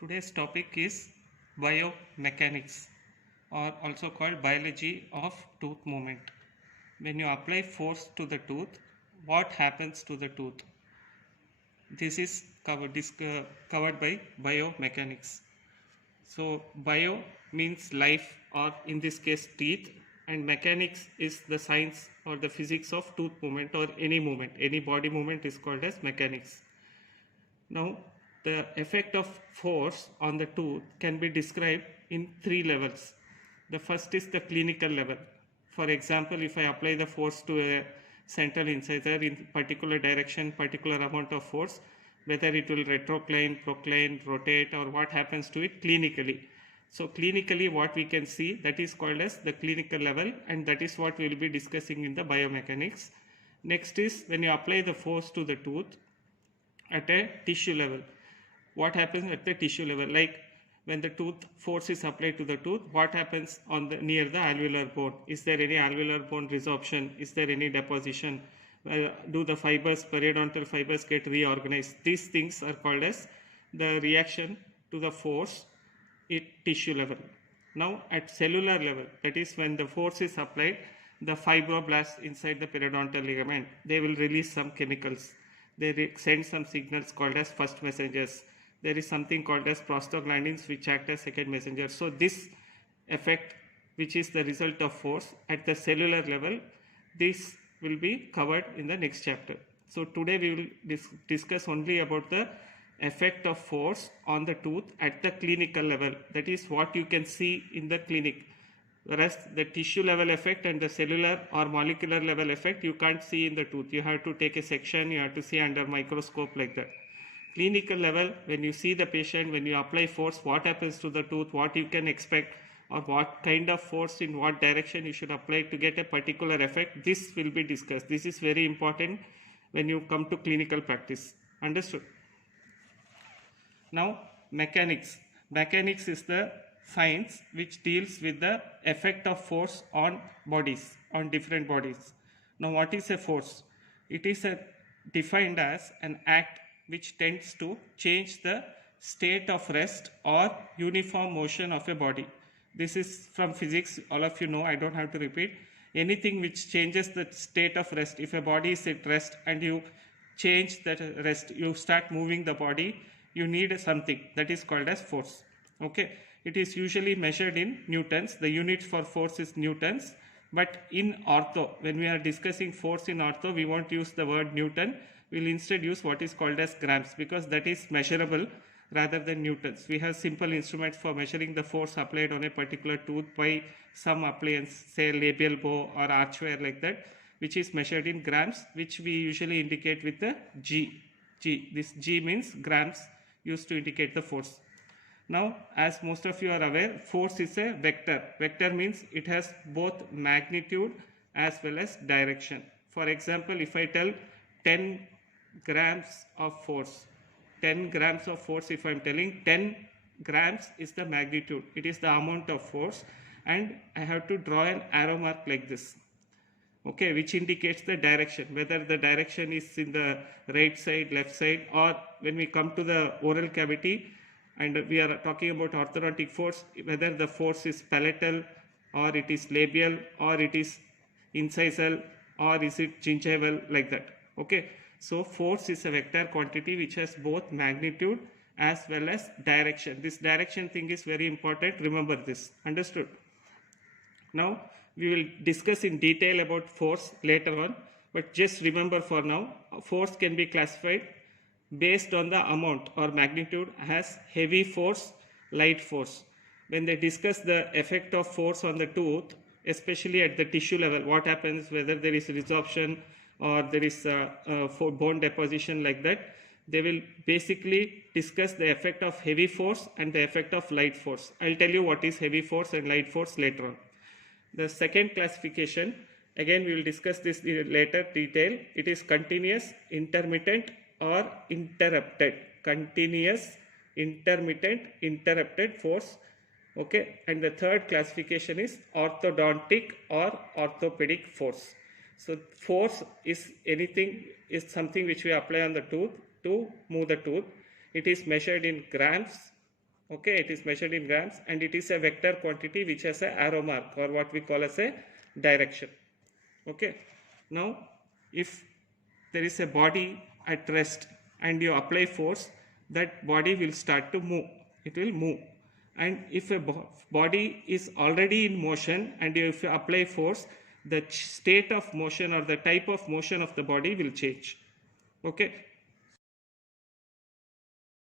Today's topic is biomechanics, or also called biology of tooth movement. When you apply force to the tooth, what happens to the tooth? This is covered by biomechanics. So, bio means life, or in this case, teeth, and mechanics is the science or the physics of tooth movement or any movement. Any body movement is called as mechanics. Now, the effect of force on the tooth can be described in three levels. The first is the clinical level. For example, if I apply the force to a central incisor in particular direction, particular amount of force, whether it will retrocline, procline, rotate, or what happens to it clinically. So clinically what we can see, that is called as the clinical level, and that is what we will be discussing in the biomechanics. Next is when you apply the force to the tooth at a tissue level. What happens at the tissue level? Like when the tooth force is applied to the tooth, what happens on the near the alveolar bone? Is there any alveolar bone resorption? Is there any deposition? Do the fibers, periodontal fibers, get reorganized? These things are called as the reaction to the force at tissue level. Now at cellular level, that is when the force is applied, the fibroblasts inside the periodontal ligament, they will release some chemicals. They send some signals called as first messengers. There is something called as prostaglandins which act as second messenger. So this effect, which is the result of force at the cellular level, this will be covered in the next chapter. So today we will discuss only about the effect of force on the tooth at the clinical level. That is what you can see in the clinic. Whereas the tissue level effect and the cellular or molecular level effect you can't see in the tooth. You have to take a section, you have to see under microscope like that. Clinical level, when you see the patient, when you apply force, what happens to the tooth, what you can expect, or what kind of force in what direction you should apply to get a particular effect, this will be discussed. This is very important when you come to clinical practice. Understood? Now, mechanics. Mechanics is the science which deals with the effect of force on bodies, on different bodies. Now, what is a force? It is defined as an act which tends to change the state of rest or uniform motion of a body. This is from physics, all of you know, I don't have to repeat. Anything which changes the state of rest, if a body is at rest and you change that rest, you start moving the body, you need something that is called as force. Okay, it is usually measured in newtons. The unit for force is newtons, but in ortho, when we are discussing force in ortho, we won't use the word newton. We'll instead use what is called as grams, because that is measurable rather than newtons. We have simple instruments for measuring the force applied on a particular tooth by some appliance, say labial bow or archware like that, which is measured in grams, which we usually indicate with the G. This G means grams, used to indicate the force. Now, as most of you are aware, force is a vector. Vector means it has both magnitude as well as direction. For example, if I tell 10 grams of force, 10 grams of force, if I am telling 10 grams is the magnitude, it is the amount of force, and I have to draw an arrow mark like this, okay, which indicates the direction, whether the direction is in the right side, left side, or when we come to the oral cavity and we are talking about orthodontic force, whether the force is palatal or it is labial or it is incisal or is it gingival, like that. Okay, so force is a vector quantity which has both magnitude as well as direction. This direction thing is very important, remember this. Understood? Now we will discuss in detail about force later on, but just remember for now, force can be classified based on the amount or magnitude as heavy force, light force. When they discuss the effect of force on the tooth, especially at the tissue level, what happens, whether there is resorption or there is bone deposition like that, they will basically discuss the effect of heavy force and the effect of light force. I'll tell you what is heavy force and light force later on. The second classification, again we will discuss this in later detail. It is continuous, intermittent or interrupted. Continuous, intermittent, interrupted force. Okay, and the third classification is orthodontic or orthopedic force. So force is something which we apply on the tooth to move the tooth. It is measured in grams, Okay, it is measured in grams, and it is a vector quantity which has a arrow mark, or what we call as a direction. Okay, now if there is a body at rest and you apply force, that body will start to move, it will move. And if a body is already in motion and if you apply force, the state of motion or the type of motion of the body will change. Okay,